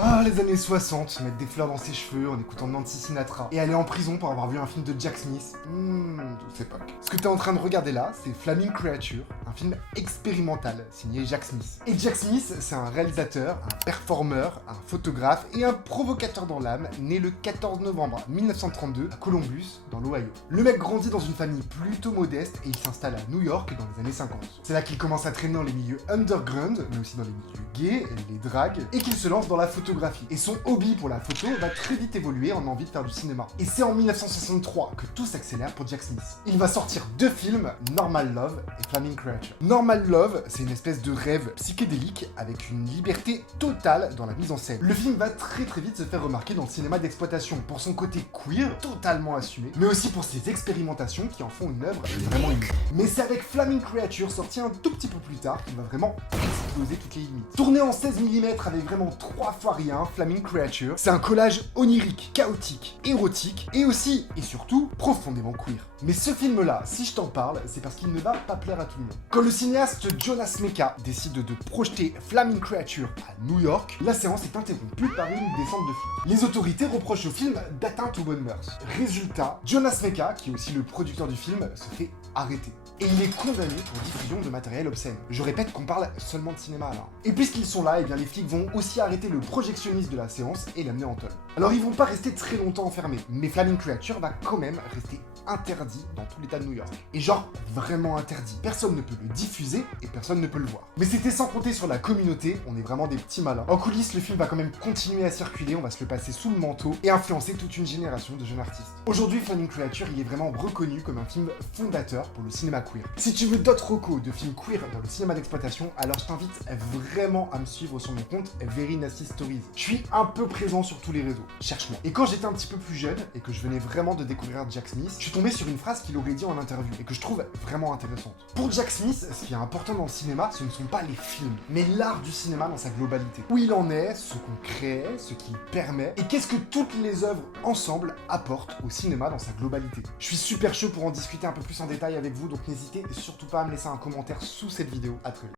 Ah, les années 60, mettre des fleurs dans ses cheveux en écoutant Nancy Sinatra et aller en prison pour avoir vu un film de Jack Smith. Douce époque. Ce que t'es en train de regarder là, c'est Flaming Creature, un film expérimental signé Jack Smith. Et Jack Smith, c'est un réalisateur, un performeur, un photographe et un provocateur dans l'âme, né le 14 novembre 1932 à Columbus, dans l'Ohio. Le mec grandit dans une famille plutôt modeste et il s'installe à New York dans les années 50. C'est là qu'il commence à traîner dans les milieux underground, mais aussi dans les milieux gays, les dragues, et qu'il se lance dans la photographie. Et son hobby pour la photo va très vite évoluer en envie de faire du cinéma. Et c'est en 1963 que tout s'accélère pour Jack Smith. Il va sortir deux films, Normal Love et Flaming Creature. Normal Love, c'est une espèce de rêve psychédélique avec une liberté totale dans la mise en scène. Le film va très vite se faire remarquer dans le cinéma d'exploitation pour son côté queer, totalement assumé, mais aussi pour ses expérimentations qui en font une œuvre vraiment unique. Mais c'est avec Flaming Creature, sorti un tout petit peu plus tard, qu'il va vraiment exploser toutes les limites. Tourné en 16 mm avec vraiment 3 fois rien, Flaming Creature, c'est un collage onirique, chaotique, érotique, et aussi, et surtout, profondément queer. Mais ce film-là, si je t'en parle, c'est parce qu'il ne va pas plaire à tout le monde. Quand le cinéaste Jonas Mekas décide de projeter Flaming Creature à New York, la séance est interrompue par une descente de flics. Les autorités reprochent au film d'atteinte aux bonnes mœurs. Résultat, Jonas Mekas, qui est aussi le producteur du film, se fait arrêter. Et il est condamné pour diffusion de matériel obscène. Je répète qu'on parle seulement de cinéma là. Et puisqu'ils sont là, eh bien les flics vont aussi arrêter le projectionniste de la séance et l'amener en tôle. Alors ils vont pas rester très longtemps enfermés, mais Flaming Creature va quand même rester interdit dans tout l'état de New York. Et genre, vraiment interdit. Personne ne peut le diffuser et personne ne peut le voir. Mais c'était sans compter sur la communauté, on est vraiment des petits malins. En coulisses, le film va quand même continuer à circuler, on va se le passer sous le manteau et influencer toute une génération de jeunes artistes. Aujourd'hui, Flaming Creature, il est vraiment reconnu comme un film fondateur pour le cinéma queer. Si tu veux d'autres recos de films queer dans le cinéma d'exploitation, alors je t'invite vraiment à me suivre sur mon compte Very Nasty Stories. Je suis un peu présent sur tous les réseaux, cherche-moi. Et quand j'étais un petit peu plus jeune et que je venais vraiment de découvrir Jack Smith, je suis tombé sur une phrase qu'il aurait dit en interview et que je trouve vraiment intéressante. Pour Jack Smith, ce qui est important dans le cinéma, ce ne sont pas les films, mais l'art du cinéma dans sa globalité. Où il en est, ce qu'on crée, ce qu'il permet, et qu'est-ce que toutes les œuvres ensemble apportent au cinéma dans sa globalité. Je suis super chaud pour en discuter un peu plus en détail avec vous, donc n'hésitez surtout pas à me laisser un commentaire sous cette vidéo. À très vite.